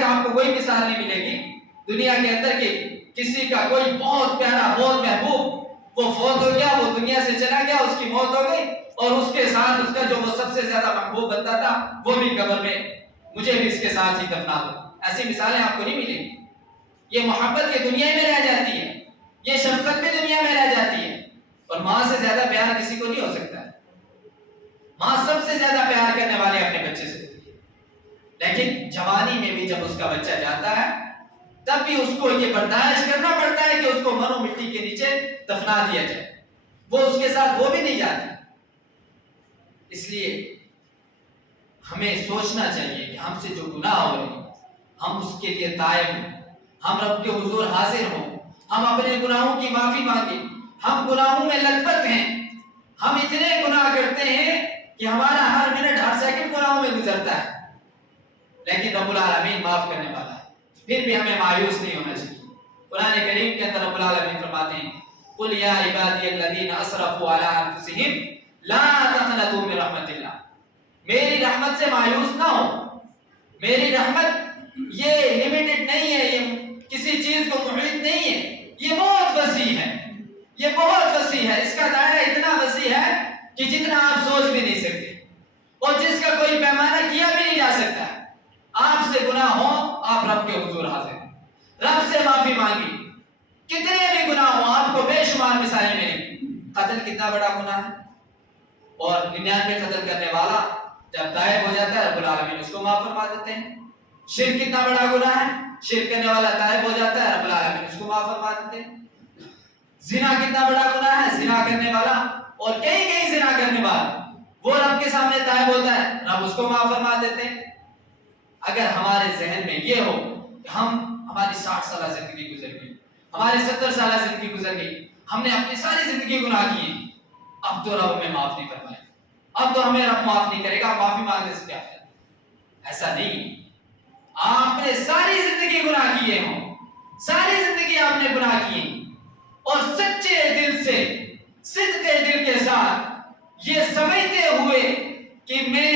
تک آپ کو کوئی مثال نہیں ملے گی دنیا کے اندر کہ کسی کا کوئی بہت پیارا بہت محبوب وہ فوت ہو گیا، وہ دنیا سے چلا گیا، اس کی موت ہو گئی اور اس کے ساتھ اس کا جو وہ سب سے زیادہ محبوب بنتا تھا وہ بھی قبر میں، مجھے بھی اس کے ساتھ ہی دفنا دو. ایسی مثالیں آپ کو نہیں ملیں گی. یہ محبت کی دنیا میں رہ جاتی ہے، یہ شفقت بھی دنیا میں رہ جاتی ہے. اور ماں سے زیادہ پیار کسی کو نہیں ہو سکتا ہے. ماں سب سے زیادہ پیار کرنے والے اپنے بچے سے ہوتی ہے. لیکن جوانی میں بھی جب اس کا بچہ جاتا ہے تب بھی اس کو یہ برداشت کرنا پڑتا ہے کہ اس کو مرو مٹی کے نیچے دفنا دیا جائے. وہ اس کے ساتھ وہ بھی نہیں جاتی. اس لیے ہمیں سوچنا چاہیے کہ ہم سے جو گناہ ہو رہے ہیں ہم اس کے لیے تائب ہوں، ہم رب کے حضور حاضر ہوں، ہم اپنے گناہوں کی معافی مانگیں. ہم گناہوں میں لت پت ہیں، ہم اتنے گناہ کرتے ہیں کہ ہمارا ہر منٹ ہر سیکنڈ گناہوں میں گزرتا ہے. لیکن رب العالمین معاف کرنے والا ہے، پھر بھی ہمیں مایوس نہیں ہونا چاہیے. قرآن کریم کے اندر رب العالمین فرماتے ہیں قل یا عبادی الذین اسرفوا علی انفسہم لا تقنطوا من رحمت اللہ. میری رحمت سے مایوس نہ ہو. میری رحمت یہ لمیٹڈ نہیں ہے، یہ کسی چیز کو محیط نہیں ہے، یہ بہت وسیع ہے، یہ بہت وسیع ہے. اس کا دائرہ اتنا وسیع ہے کہ جتنا آپ سوچ بھی نہیں سکتے اور جس کا کوئی پیمانہ کیا بھی نہیں جا سکتا. آپ سے گناہ ہو آپ رب کے حضور حاضر ہیں، رب سے معافی مانگی. کتنے بھی گناہ ہو آپ کو بے شمار مثالیں ملیں گی. قتل کتنا بڑا گناہ ہے اور 99 قتل کرنے والا جب تائب ہو جاتا ہے رب العالمین اس کو معاف فرما دیتے ہیں. شرک کتنا بڑا گناہ ہے، شرک کرنے والا تائب ہو جاتا ہے رب العالمین اس کو معاف فرما دیتے ہیں. زنا کتنا بڑا گناہ ہے، زنا کرنے والا اور کئی زنا کرنے والا وہ رب کے سامنے تائب ہوتا ہے رب اس کو معاف فرما دیتے ہیں. اگر ہمارے ذہن میں یہ ہو کہ ہماری 60 سالہ زندگی گزر گئی، ہماری 70 سالہ زندگی گزر گئی، ہم نے اپنی ساری زندگی گناہ کیے، اب تو رب ہمیں معاف نہیں فرمائے، اب تو ہمیں رب معاف نہیں کرے گا، معافی مانگنے سے کیا فائدہ. ایسا نہیں. آپ نے ساری زندگی گناہ کیے ہوں، ساری زندگی آپ نے گناہ کیے اور سچے دل سے صدق دل کے ساتھ یہ سمجھتے ہوئے کہ میں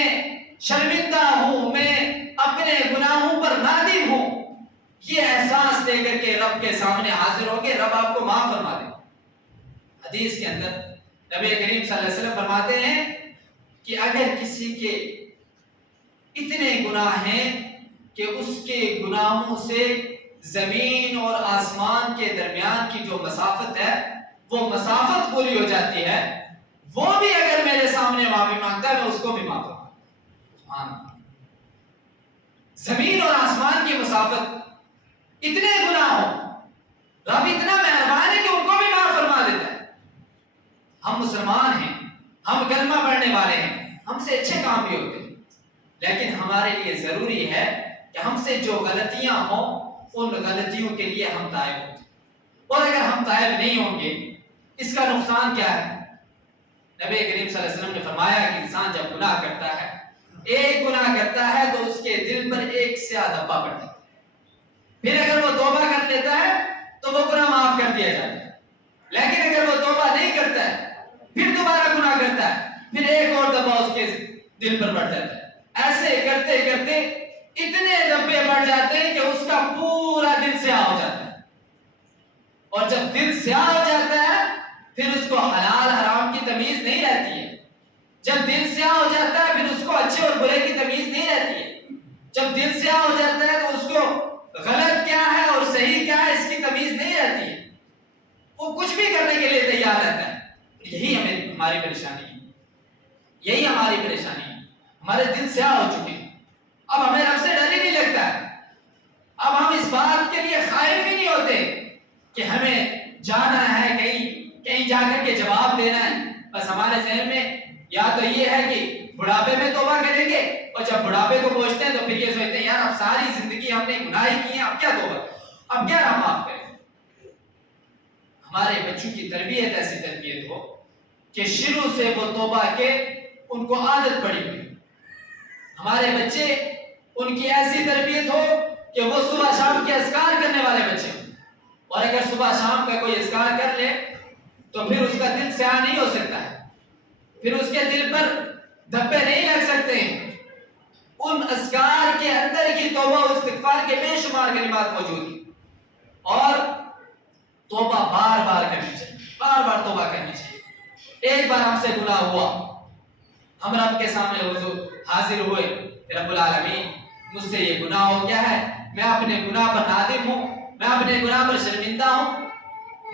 شرمندہ ہوں، میں اپنے گناہوں پر نادم ہوں، یہ احساس لے کر کے رب کے سامنے حاضر ہو کے رب آپ کو معاف فرما دے. حدیث کے اندر نبی کریم صلی اللہ علیہ وسلم فرماتے ہیں کہ اگر کسی کے اتنے گناہ ہیں کہ اس کے گناہوں سے زمین اور آسمان کے درمیان کی جو مسافت ہے وہ مسافت پوری ہو جاتی ہے، وہ بھی اگر میرے سامنے معافی مانگتا ہے میں اس کو بھی معاف کروں. سبحان اللہ. زمین اور آسمان کی مسافت، اتنے گناہ ہو رب اتنا مہربان ہے کہ ان کو بھی معاف فرما دیتا ہے. ہم مسلمان ہیں، ہم کلمہ پڑھنے والے ہیں، ہم سے اچھے کام بھی ہوتے ہیں، لیکن ہمارے لیے ضروری ہے کہ ہم سے جو غلطیاں ہوں ان غلطیوں کے لیے ہم تائب ہوں. اور اگر ہم تائب نہیں ہوں گے اس کا نقصان کیا ہے؟ نبی کریم صلی اللہ علیہ وسلم نے فرمایا کہ انسان جب گناہ کرتا ہے، ایک گناہ کرتا ہے تو اس کے دل پر ایک سیاہ دھبا پڑ جاتا ہے. پھر اگر وہ توبہ کر لیتا ہے تو وہ گناہ معاف کر دیا جاتا ہے. لیکن اگر وہ توبہ نہیں کرتا ہے پھر دوبارہ گناہ کرتا ہے پھر ایک اور دھبا اس کے دل پر پڑ جاتا ہے. ایسے کرتے کرتے اتنے دھبے پڑ جاتے ہیں کہ اس کا پورا دل سیاہ ہو جاتا ہے. اور جب دل سیاہ ہو جاتا ہے پھر اس کو حلال حرام کی تمیز نہیں رہتی ہے. جب دل سیاہ ہو جاتا ہے پھر اس کو اچھے اور برے کی تمیز نہیں رہتی ہے. جب دل سیاہ ہو جاتا ہے تو اس کو غلط کیا ہے اور صحیح کیا ہے اس کی تمیز نہیں رہتی ہے. وہ کچھ بھی کرنے کے لیے تیار رہتا ہے. یہی ہماری پریشانی ہے، یہی ہماری پریشانی ہے. ہمارے دل سیاہ ہو چکے ہیں، اب ہمیں رب سے ڈر ہی نہیں لگتا ہے. اب ہم اس بات کے لیے خائف ہی نہیں ہوتے کہ ہمیں جانا ہے کہیں جا کر کے جواب دینا ہے. بس ہمارے ذہن میں یا تو یہ ہے کہ بڑھاپے میں توبہ کریں گے اور جب بڑھاپے کو پہنچتے ہیں تو پھر یہ سوچتے ہیں یار اب ساری زندگی ہم نے گناہ کیے ہیں، اب کیا توبہ کریں، اب کیا ہم معاف کریں. ہمارے بچوں کی تربیت ایسی تربیت ہو کہ شروع سے وہ توبہ کے ان کو عادت پڑی ہوئی. ہمارے بچے ان کی ایسی تربیت ہو کہ وہ صبح شام کے اذکار کرنے والے بچے ہوں. اور اگر صبح شام کا کوئی اذکار کر لے تو پھر اس کا دل سیاہ نہیں ہو سکتا ہے، پھر اس کے دل پر دھبے نہیں لگ سکتے ہیں. ان اذکار کے اندر کی توبہ و استغفار کے بے شمار کلمات موجود ہیں، اور توبہ بار بار کرنی چاہیے، بار بار توبہ کرنی چاہیے۔ ایک بار ہم سے گناہ ہوا، ہم رب کے سامنے حضور حاضر ہوئے کہ رب العالمین مجھ سے یہ گناہ ہو گیا ہے، میں اپنے گناہ پر نادم ہوں، میں اپنے گناہ پر شرمندہ ہوں،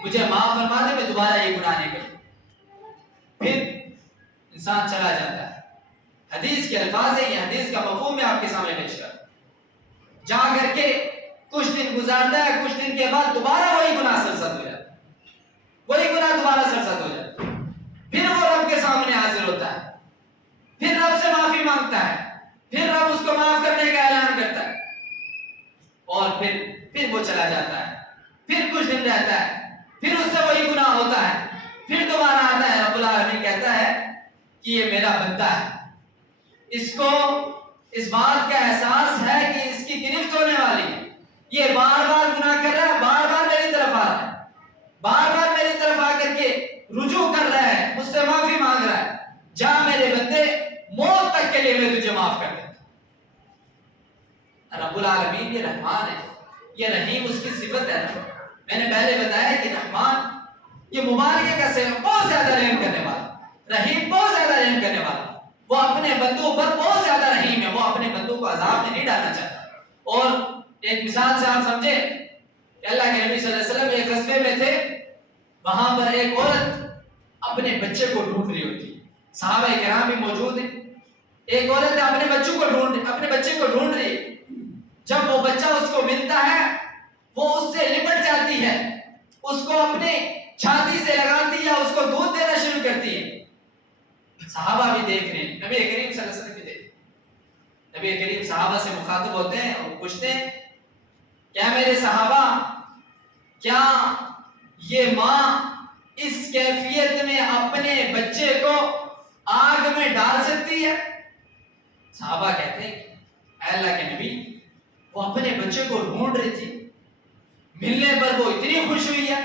مجھے معاف فرما دے، میں دوبارہ یہ گناہ نہیں کروں۔ پھر انسان چلا جاتا ہے۔ حدیث کے الفاظ ہیں، یہ حدیث کا مفہوم میں آپ کے سامنے پیش کر، جا کر کے کچھ دن گزارتا ہے، کچھ دن کے بعد دوبارہ وہی گناہ سرزد ہو جاتا ہے، وہی گناہ دوبارہ سرزد ہو جاتا ہے، پھر وہ رب کے سامنے حاضر ہوتا ہے، پھر رب سے معافی مانگتا ہے، پھر رب اس کو معاف کرنے کا اعلان کرتا ہے، اور پھر وہ چلا جاتا ہے، پھر کچھ دن رہتا ہے، پھر اس سے وہی گناہ ہوتا ہے، پھر دوبارہ آتا ہے۔ رب العالمین کہتا ہے کہ یہ میرا بندہ ہے، اس کو اس بات کا احساس ہے کہ اس کی گرفت ہونے والی ہے، یہ بار بار گناہ کر رہا ہے، بار بار میری طرف آ رہا ہے، بار بار میری طرف آ کر کے رجوع کر رہا ہے، مجھ سے معافی مانگ رہا ہے، جا میرے بندے، موت تک کے لیے میں تجھے معاف کر دیتا ہوں۔ رب العالمین یہ رحمان ہے، یہ رحیم اس کی صفت ہے۔ میں نے پہلے بتایا کہ رحمان یہ مبارکہ کا صفت، بہت زیادہ رحم کرنے والا، رحیم بہت زیادہ رحم کرنے والا، وہ اپنے بندوں پر بہت زیادہ رحیم ہے، وہ اپنے بندوں کو عذاب میں نہیں ڈالنا چاہتا۔ اور ایک مثال سے آپ سمجھے کہ اللہ کے نبی صلی اللہ علیہ وسلم ایک قصبے میں تھے، وہاں پر ایک عورت اپنے بچے کو ڈھونڈ رہی ہوتی، صحابہ کرام بھی موجود ہیں، ایک عورت اپنے بچے کو ڈھونڈ رہی ہے، جب وہ بچہ اس کو ملتا ہے وہ اس سے لپٹ جاتی ہے، اس کو اپنے چھاتی سے لگاتی ہے، اس کو دودھ دینا شروع کرتی ہے۔ صحابہ بھی دیکھ رہے ہیں، نبی کریم صلی اللہ علیہ وسلم بھی دیکھ رہے ہیں۔ نبی کریم صحابہ سے مخاطب ہوتے ہیں اور پوچھتے ہیں، کیا میرے صحابہ، کیا یہ ماں اس کیفیت میں اپنے بچے کو آگ میں ڈال سکتی ہے؟ صحابہ کہتے ہیں، اے اللہ کے نبی، وہ اپنے بچے کو ڈھونڈ رہی تھی، ملنے پر وہ اتنی خوش ہوئی ہے،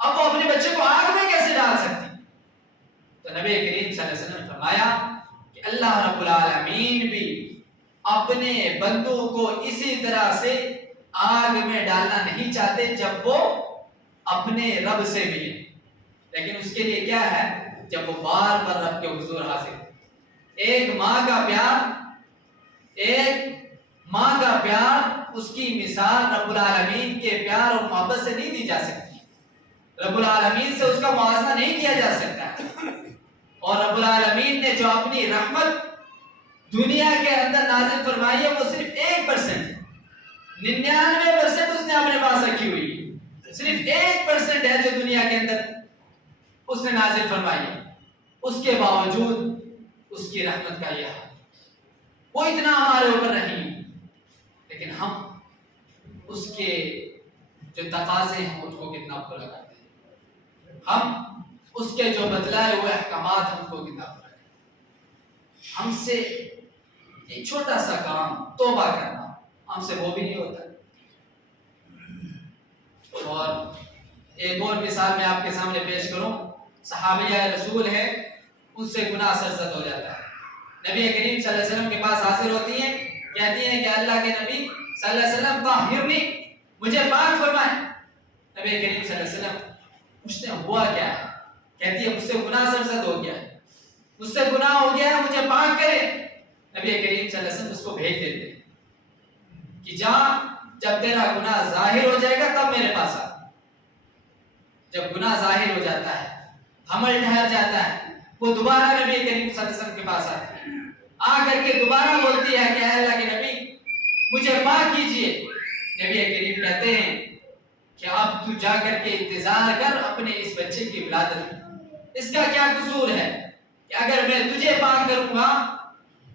اب وہ اپنے بچے کو آگ میں کیسے ڈال سکتی؟ تو نبی کریم صلی اللہ علیہ وسلم نے فرمایا کہ اللہ رب العالمین بھی اپنے بندوں کو اسی طرح سے آگ میں ڈالنا نہیں چاہتے جب وہ اپنے رب سے ملے، لیکن اس کے لیے کیا ہے، جب وہ بار بار رب کے حضور حاضر۔ ایک ماں کا پیار، اس کی مثال رب العالمین کے پیار اور محبت سے نہیں دی جا سکتی، رب العالمین سے اس کا موازنہ نہیں کیا جا سکتا۔ اور رب العالمین نے جو اپنی رحمت دنیا کے اندر نازل فرمائی ہے وہ صرف 1% ہے، 99% اس نے اپنے پاس رکھی ہوئی ہے، صرف 1% ہے جو دنیا کے اندر اس نے نازل فرمائی ہے، اس کے باوجود اس کی رحمت کا یہ حال، وہ اتنا ہمارے اوپر رحیم، لیکن ہم اس کے جو تقاضے ہیں ان کو کتنا پورا کرتے ہیں، ہم اس کے جو بتلائے ہوئے احکامات ہیں ان کو کتنا پورا کرتے ہیں۔ ہم سے ایک چھوٹا سا کام توبہ کرنا، ہم سے وہ بھی نہیں ہوتا۔ اور ایک اور مثال میں آپ کے سامنے پیش کروں، صحابیہ رسول ہے، ان سے گناہ سرزد ہو جاتا ہے، نبی کریم صلی اللہ علیہ وسلم کے پاس حاضر ہوتی ہیں، کہتی ہیں کہ اللہ کے نبی صلی اللہ علیہ وسلم طاہرنی، مجھے پاک فرمائیں۔ نبی کریم صلی اللہ علیہ وسلم پوچھتے ہیں ہوا کیا ہے؟ کہتی ہے مجھ سے گناہ سرزد ہو گیا ہے، مجھ سے گناہ ہو گیا ہے، مجھے پاک کرے۔ نبی کریم صلی اللہ علیہ وسلم اس کو بھیج دیتے ہیں کہ جا، جب تیرا گناہ ظاہر ہو جائے گا تب میرے پاس آ۔ جب گناہ ظاہر ہو جاتا ہے، حمل ٹھہر جاتا ہے، وہ دوبارہ نبی کریم صلی اللہ علیہ وسلم کے پاس آتی ہے، آ کر کے دوبارہ بولتی ہے کہ اے اللہ کے نبی مجھے پاک کیجئے۔ نبی کریم کہتے ہیں کہ اب تو جا کر کے انتظار کر اپنے اس بچے کی ولادت میں، اس کا کیا قصور ہے کہ اگر میں تجھے پاک کروں گا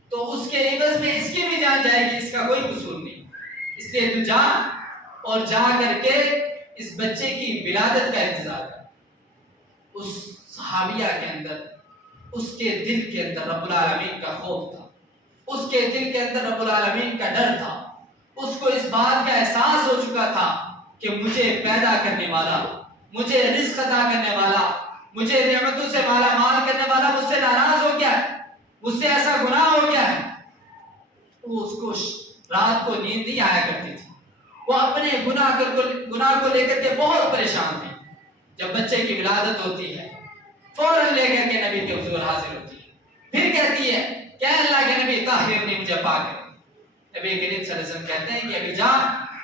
تو اس کے عوض میں اس کی بھی جان جائے گی، اس کا کوئی قصور نہیں، اس لیے تو جا اور جا کر کے اس بچے کی ولادت کا انتظار کر۔ اس صحابیہ کے اندر، اس کے دل کے اندر رب العالمین کا خوف تھا، اس کے دل کے اندر رب العالمین کا ڈر تھا، اس کو اس بات کا احساس ہو چکا تھا کہ مجھے پیدا کرنے والا، مجھے رزق عطا کرنے والا، مجھے نعمتوں سے مالا مال کرنے والا مجھ سے ناراض ہو گیا ہے، مجھ سے ایسا گناہ ہو گیا ہے۔ تو اس کو رات کو نیند نہیں آیا کرتی تھی، وہ اپنے گناہ کو لے کر کے بہت پریشان تھے. جب بچے کی ولادت ہوتی ہے فوراً لے کر کے نبی کے حضور حاضر ہوتی ہے. پھر کہتی ہے کہ اللہ کے نبی طاہر نے مجھے پاک کر. نبی کریم صلی اللہ علیہ وسلم کہتے ہیں کہ ابھی جا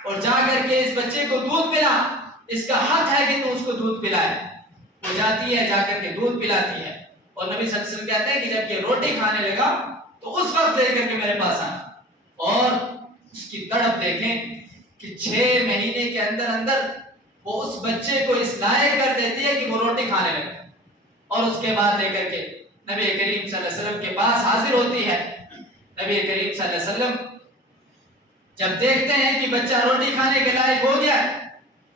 اور جا کر کے اس بچے کو دودھ پلا، اس کا حق ہے کہ تو اس کو دودھ پلائے. وہ جاتی ہے، جا کر کے دودھ پلاتی ہے. اور نبی صلی اللہ علیہ وسلم کہتے ہیں کہ جب یہ روٹی کھانے لگا تو اس وقت لے کر کے میرے پاس آنا. اور اس کی تڑپ دیکھیں کہ 6 مہینے کے اندر اندر وہ اس بچے کو اس لائق کر دیتی ہے کہ وہ روٹی کھانے لگے. اور اس کے بعد لے کر کے نبی کریم صلی اللہ علیہ وسلم کے پاس حاضر ہوتی ہے. نبی کریم صلی اللہ علیہ وسلم جب دیکھتے ہیں کہ بچہ روٹی کھانے کے لائق ہو گیا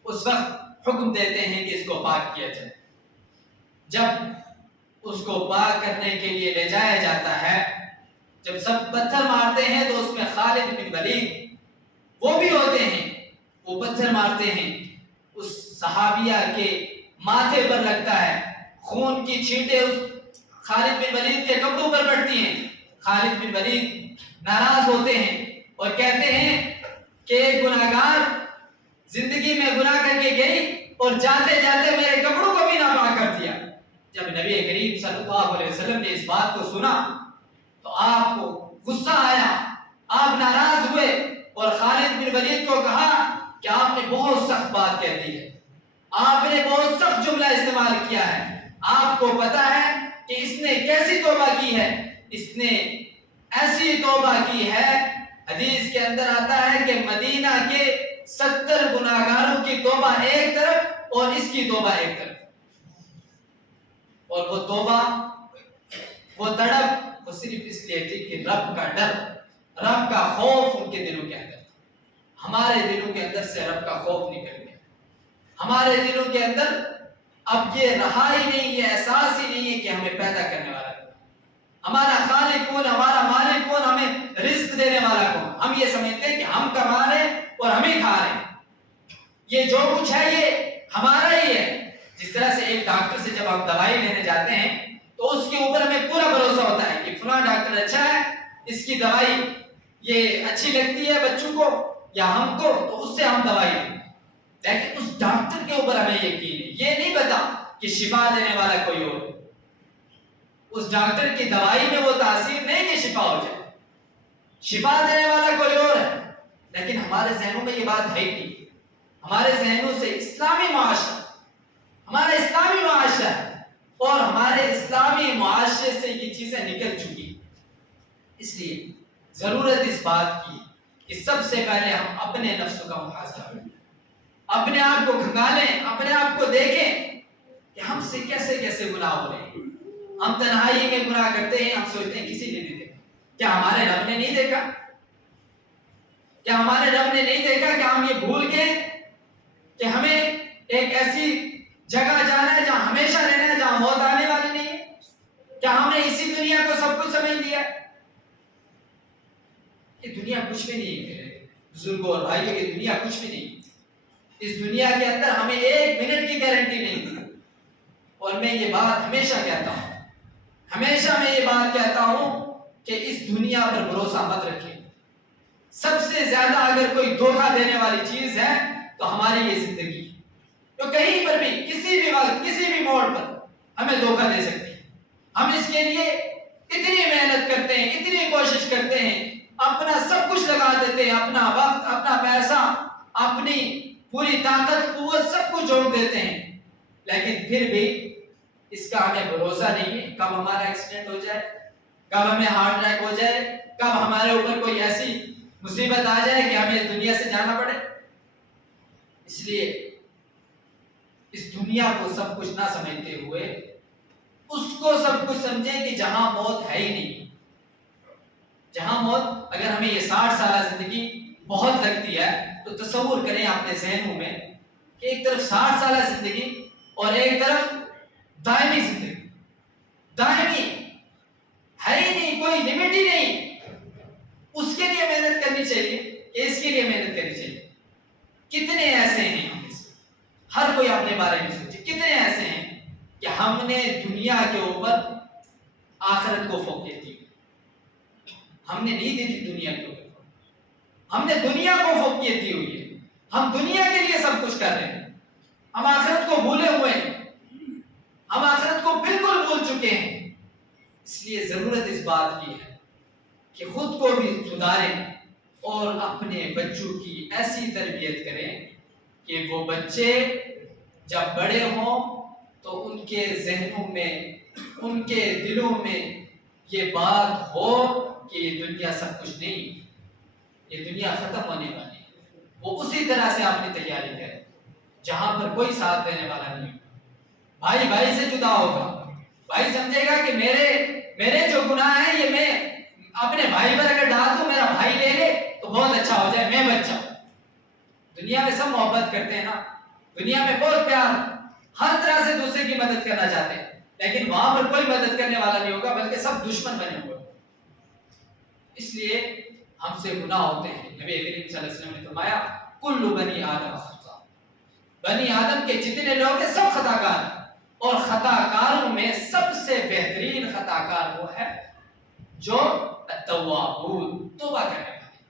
اس وقت حکم دیتے ہیں کہ اس کو پاک کیا جائے. جب اس کو پاک کرنے کے لیے لے جایا جاتا ہے، جب سب پتھر مارتے ہیں تو اس میں خالد بن ولید وہ بھی ہوتے ہیں. وہ پتھر مارتے ہیں، اس صحابیہ کے ماتھے پر لگتا ہے، خون کی چھینٹیں اس خالد بن ولید کے کپڑوں پر پڑتی ہیں. خالد بن ولید ناراض ہوتے ہیں اور کہتے ہیں کہ ایک گناہگار زندگی میں گناہ کر کے گئی اور جاتے جاتے میرے کپڑوں کو بھی ناپاک کر دیا. جب نبی کریم صلی اللہ علیہ وسلم نے اس بات کو سنا تو آپ کو غصہ آیا، آپ ناراض ہوئے اور خالد بن ولید کو کہا کہ آپ نے بہت سخت بات کہہ دی ہے، آپ نے بہت سخت جملہ استعمال کیا ہے. آپ کو پتا ہے کہ اس نے کیسی توبہ کی ہے؟ اس نے ایسی توبہ کی ہے، حدیث کے اندر آتا ہے کہ مدینہ کے 70 گناہگاروں کی توبہ ایک طرف اور اس کی توبہ ایک طرف. اور وہ توبہ، وہ تڑپ، وہ صرف اس لیے تھی کہ رب کا ڈر، رب کا خوف ان کے دلوں کے اندر تھا. ہمارے دلوں کے اندر سے رب کا خوف نکل گیا. ہمارے دلوں کے اندر اب یہ رہا ہی نہیں، یہ احساس ہی نہیں ہے کہ ہمیں پیدا کرنے والا کون، ہمارا خالق کون، ہمارا مالک کون، ہمیں رزق دینے والا کون. ہم یہ سمجھتے ہیں کہ ہم کما رہے ہیں اور ہم ہی کھا رہے ہیں، یہ جو کچھ ہے یہ ہمارا ہی ہے. جس طرح سے ایک ڈاکٹر سے جب ہم دوائی لینے جاتے ہیں تو اس کے اوپر ہمیں پورا بھروسہ ہوتا ہے کہ فلاں ڈاکٹر اچھا ہے، اس کی دوائی یہ اچھی لگتی ہے بچوں کو یا ہم کو، تو اس سے ہم دوائی لیں. لیکن اس ڈاکٹر کے اوپر ہمیں یقین ہے، یہ نہیں پتا کہ شفا دینے والا کوئی اور. اس ڈاکٹر کی دوائی میں وہ تاثیر نہیں کہ شفا ہو جائے، شفا دینے والا کوئی اور ہے. لیکن ہمارے ذہنوں میں یہ بات ہے ہی نہیں. ہمارے ذہنوں سے اسلامی معاشرہ، ہمارا اسلامی معاشرہ ہے اور ہمارے اسلامی معاشرے سے یہ چیزیں نکل چکی. اس لیے ضرورت اس بات کی کہ سب سے پہلے ہم اپنے نفس کا محاسبہ کریں، اپنے آپ کو کھنگالیں، اپنے آپ کو دیکھیں کہ ہم سے کیسے کیسے گناہ ہو رہے ہیں. ہم تنہائی میں گناہ کرتے ہیں، ہم سوچتے ہیں کسی نے نہیں دیکھا. کیا ہمارے رب نے نہیں دیکھا؟ کیا ہمارے رب نے نہیں دیکھا کہ ہم یہ بھول گئے کہ ہمیں ایک ایسی جگہ جانا ہے جہاں ہمیشہ رہنا ہے، جہاں موت آنے والی نہیں ہے؟ کیا ہم نے اسی دنیا کو سب کچھ سمجھ لیا؟ یہ دنیا کچھ بھی نہیں ہے میرے بزرگوں اور بھائیوں، یہ دنیا کچھ بھی نہیں. اس دنیا کے اندر ہمیں 1 منٹ کی گارنٹی نہیں. اور میں یہ بات ہمیشہ کہتا ہوں، ہمیشہ میں یہ بات کہتا ہوں کہ اس دنیا پر بھروسہ مت رکھیں. سب سے زیادہ اگر کوئی دھوکہ دینے والی چیز ہے تو ہماری یہ زندگی، جو کہیں پر بھی کسی بھی وقت کسی بھی موڑ پر ہمیں دھوکہ دے سکتی ہے. ہم اس کے لیے اتنی محنت کرتے ہیں، اتنی کوشش کرتے ہیں، اپنا سب کچھ لگا دیتے ہیں، اپنا وقت، اپنا پیسہ، اپنی پوری طاقت قوت سب کچھ جھونک دیتے ہیں، لیکن پھر بھی اس کا ہمیں بھروسہ نہیں ہے کب ہمارا ایکسیڈنٹ ہو جائے، کب ہمیں ہارٹ اٹیک ہو جائے، کب ہمارے اوپر کوئی ایسی مصیبت آ جائے کہ ہمیں اس دنیا سے جانا پڑے. اس لیے اس دنیا کو سب کچھ نہ سمجھتے ہوئے اس کو سب کچھ سمجھیں کہ جہاں موت ہے ہی نہیں. جہاں موت، اگر ہمیں یہ 60 سالہ زندگی بہت لگتی ہے تو تصور کریں اپنے ذہنوں میں کہ ایک طرف 60 سالہ زندگی اور ایک طرف دائمی زندگی. دائمی ہے ہی نہیں، کوئی لمٹ ہی نہیں. اس کے لیے محنت کرنی چاہیے کہ اس کے لیے محنت کرنی چاہیے. کتنے ایسے ہیں ہم میں سے، ہر کوئی اپنے بارے میں سوچے، کتنے ایسے ہیں کہ ہم نے دنیا کے اوپر آخرت کو فوقیت دی. ہم نے نہیں دی دنیا کے اوپر، ہم نے دنیا کو فوقیت دی ہوئی ہے. ہم دنیا کے لیے سب کچھ کر رہے ہیں، ہم آخرت کو بھولے ہوئے ہیں، ہم آخرت کو بالکل بھول چکے ہیں۔ اس لیے ضرورت اس بات کی ہے کہ خود کو بھی سدھاریں اور اپنے بچوں کی ایسی تربیت کریں کہ وہ بچے جب بڑے ہوں تو ان کے ذہنوں میں، ان کے دلوں میں یہ بات ہو کہ یہ دنیا سب کچھ نہیں، یہ دنیا ختم ہونے والی ہے۔ وہ اسی طرح سے اپنی تیاری کرے جہاں پر کوئی ساتھ دینے والا نہیں ہوگا، بھائی بھائی سے جدا ہوگا، بھائی سمجھے گا کہ میرے جو گناہ ہیں یہ میں اپنے بھائی پر اگر ڈال دوں، میرا بھائی لے لے تو بہت اچھا ہو جائے، میں بچ جاؤں۔ دنیا میں سب محبت کرتے ہیں نا، دنیا میں بہت پیار، ہر طرح سے دوسرے کی مدد کرنا چاہتے ہیں، لیکن وہاں پر کوئی مدد کرنے والا نہیں ہوگا، بلکہ سب دشمن بنے ہوئے۔ اس لیے ہم سے گناہ ہوتے ہیں۔ نبی کریم صلی اللہ علیہ وسلم نے فرمایا کل بنی آدم خطاء، بنی آدم کے جتنے لوگ ہیں سب خطا کار ہیں، اور خطا کاروں میں سب سے بہترین خطا کار وہ ہے جو التوابون، توبہ کرنے والے۔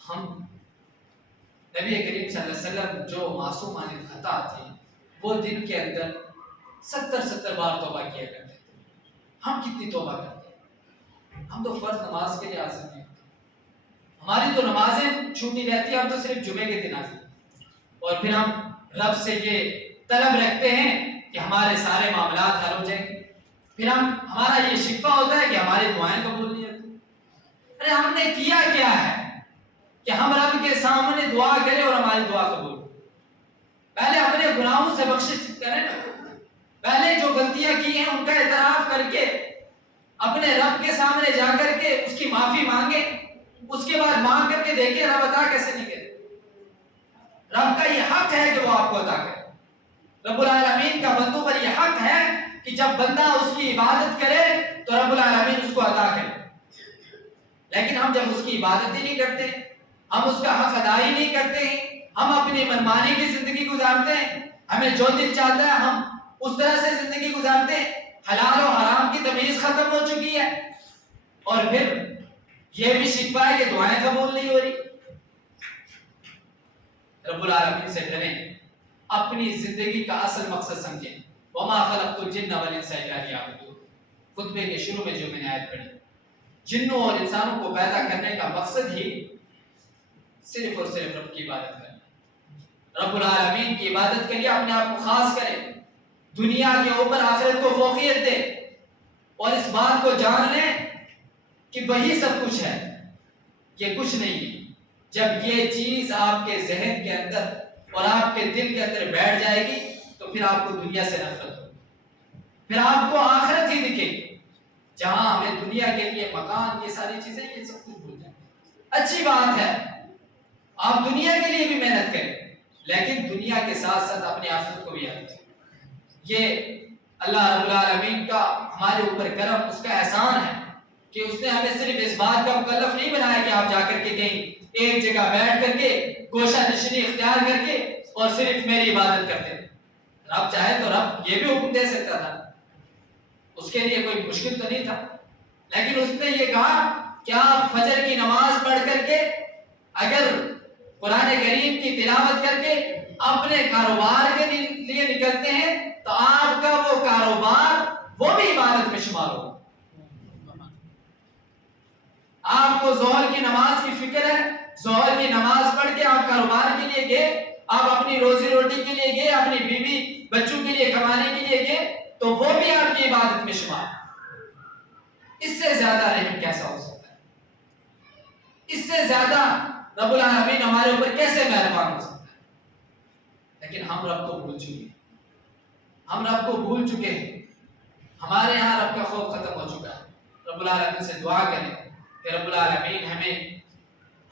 ہم نبی کریم صلی اللہ علیہ وسلم جو معصومانہ خطا تھی وہ دن کے اندر 70 بار توبہ کیا کرتے تھے۔ ہم کتنی توبہ کرتے ہیں؟ ہم تو فرض نماز کے لیے حاضر نہیں ہوتے، ہماری تو نمازیں چھوٹی رہتی ہیں، ہم تو صرف جمعے کے دن حاضر ہیں، اور پھر ہم رب سے یہ طلب رکھتے ہیں کہ ہمارے سارے معاملات حل ہو جائیں گے، پھر ہمارا یہ شکوہ ہوتا ہے کہ ہماری دعائیں قبول نہیں ہوتی۔ ارے ہم نے کیا کیا ہے کہ ہم رب کے سامنے دعا کریں اور ہماری دعا قبول ہو؟ پہلے اپنے گناہوں سے بخشش کریں نا، پہلے جو غلطیاں کی ہیں ان کا اعتراف کر کے اپنے رب کے سامنے جا کر کے اس کی معافی مانگیں، اس کے بعد مانگ کر کے دیکھیں رب عطا کیسے نہیں کرے۔ رب کا یہ حق ہے کہ وہ آپ کو عطا کرے، رب العالمین کا بندوں پر یہ حق ہے کہ جب بندہ اس کی عبادت کرے تو رب العالمین اس کو عطا کرے، لیکن ہم جب اس کی عبادت ہی نہیں کرتے، ہم اس کا حق ادا ہی نہیں کرتے ہیں، ہم اپنی منمانی کی زندگی گزارتے ہیں، ہمیں جو دل چاہتا ہے ہم اس طرح سے زندگی گزارتے ہیں، حلال و حرام کی تمیز ختم ہو چکی ہے، اور پھر یہ بھی شکوہ ہے کہ دعائیں قبول نہیں ہو رہی۔ رب العالمین سے ڈریں، اپنی زندگی کا اصل مقصد سمجھیں۔ وما خلقت الجن والانس الا لیعبدون، خطبے کے شروع میں جو میں نے آیت پڑھی، جنوں اور انسانوں کو پیدا کرنے کا مقصد ہی صرف اور صرف رب کی عبادت کرنا، رب العالمین کی عبادت کے لیے اپنے آپ کو خاص کریں، دنیا کے اوپر آخرت کو فوقیت دیں، اور اس بات کو جان لیں کہ وہی سب کچھ ہے، یہ کچھ نہیں ہے۔ جب یہ چیز آپ کے ذہن کے اندر اور آپ کے دل کے اندر بیٹھ جائے گی تو پھر آپ کو دنیا سے نفرت ہوگی، پھر آپ کو آخرت ہی دکھے گی، جہاں ہمیں دنیا کے لیے مکان، یہ ساری چیزیں، یہ سب کچھ بھول جائیں۔ اچھی بات ہے آپ دنیا کے لیے بھی محنت کریں، لیکن دنیا کے ساتھ ساتھ اپنی آخرت کو بھی یاد رکھیں۔ یہ اللہ رب العالمین کا ہمارے اوپر کرم، اس کا احسان ہے کہ اس نے ہمیں صرف اس بات کا مکلف نہیں بنایا کہ آپ جا کر کے کہیں ایک جگہ بیٹھ کر کے گوشہ نشینی اختیار کر کے اور صرف میری عبادت کرتے ہیں۔ رب چاہے تو رب یہ بھی حکم دے سکتا تھا، اس کے لیے کوئی مشکل تو نہیں تھا، لیکن اس نے یہ کہا کہ آپ فجر کی نماز پڑھ کر کے اگر قرآن کریم کی تلاوت کر کے اپنے کاروبار کے لیے نکلتے ہیں تو آپ کا وہ کاروبار وہ بھی عبادت میں شمار ہوگا۔ آپ کو ظہر کی نماز کی فکر ہے، ظہر کی نماز پڑھ کے آپ کاروبار کے لیے گئے، آپ اپنی روزی روٹی کے لیے گئے، اپنی بیوی بچوں کے لیے کمانے کے لیے گئے، تو وہ بھی آپ کی عبادت میں شمار ہے۔ اس سے زیادہ رحم کیسا ہو سکتا ہے؟ اس سے زیادہ رب العالمین ہمارے اوپر کیسے مہربان ہو سکتا ہے؟ لیکن ہم رب کو بھول چکے ہیں، ہم رب کو بھول چکے ہیں، ہمارے یہاں رب کا خوف ختم ہو چکا ہے۔ رب العالمین سے دعا کریں کہ رب العالمین ہمیں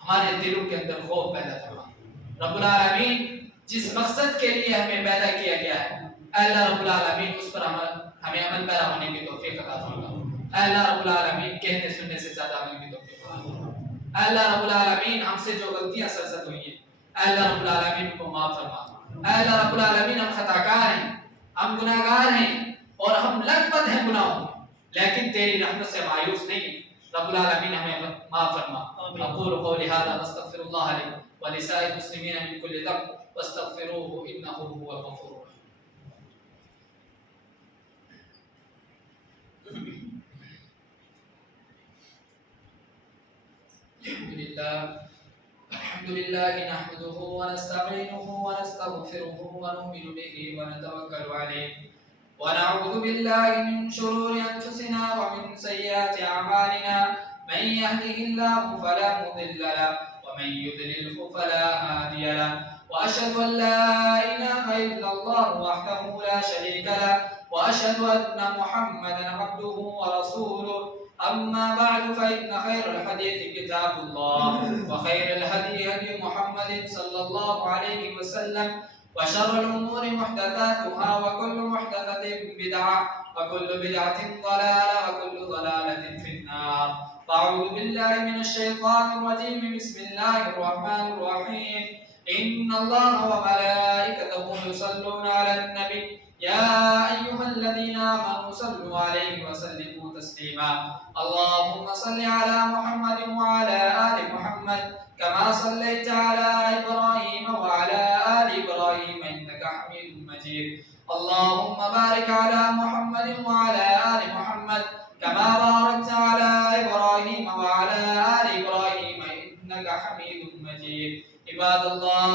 ہمارے دلوں کے اندر خوف پیدا فرمائے۔ رب العالمین جس مقصد کے لیے ہمیں پیدا کیا گیا ہے، اے اللہ رب العالمین اس پر ہمیں عمل پیرا ہونے کی توفیق عطا فرما۔ اے اللہ رب العالمین کہنے سننے سے زیادہ عمل کی توفیق عطا فرما۔ اے اللہ رب العالمین ہم سے جو غلطیاں سرزد ہوئی ہیں، اے اللہ رب العالمین کو معاف فرما۔ اے اللہ رب العالمین ہم خطا کار ہیں، ہم گناہ گار ہیں، اور ہم لت پت ہیں گناہوں میں، لیکن تیری رحمت سے مایوس نہیں۔ رب العالمین ہمیں معاف فرما۔ اقول قولی ھذا واستغفر اللہ لی ولسائر المسلمين من كل ذنب واستغفروه إنه هو الغفور الرحيم. الحمد لله نحمده ونستعينه ونستغفره ونؤمن به ونتوكل عليه ونعوذ بالله من شرور أنفسنا ومن سيئات أعمالنا من يهده الله فلا مضل له ومن يضلله فلا هادي له وأشهد أن لا إله إلا الله وحده لا شريك له وأشهد أن محمدا عبده ورسوله. أما بعد فإن خير الحديث كتاب الله وخير الهدي هدي محمد صلى الله عليه وسلم وشر الأمور محدثاتها وكل محدثة بدعة وكل بدعة ضلالة وكل ضلالة في النار. فأعوذ بالله من الشيطان الرجيم. بسم الله الرحمن الرحيم. إن الله وملائكته يصلون على النبي يا أيها الذين آمنوا صلوا عليه وسلموا تسليما. اللهم صل على محمد وعلى آل محمد كما صليت على إبراهيم وعلى آل إبراهيم إنك حميد مجيد. اللهم بارك على محمد وعلى آل محمد كما باركت على إبراهيم وعلى آل إبراهيم إنك حميد مجيد. عباد الله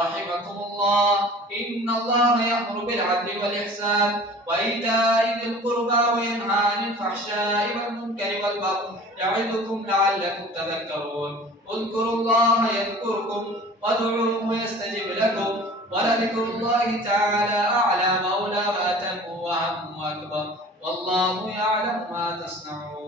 رحمكم الله، إن الله يأمر بالعدل والإحسان وإيتاء ذي القربى وينهى عن الفحشاء والمنكر والبغي يعظكم لعلكم تذكرون. اذكروا الله يذكركم وادعوه يستجب لكم ولذكر الله تعالى أعلى وأولى وأتم وأهم وأكبر والله يعلم ما تصنعون.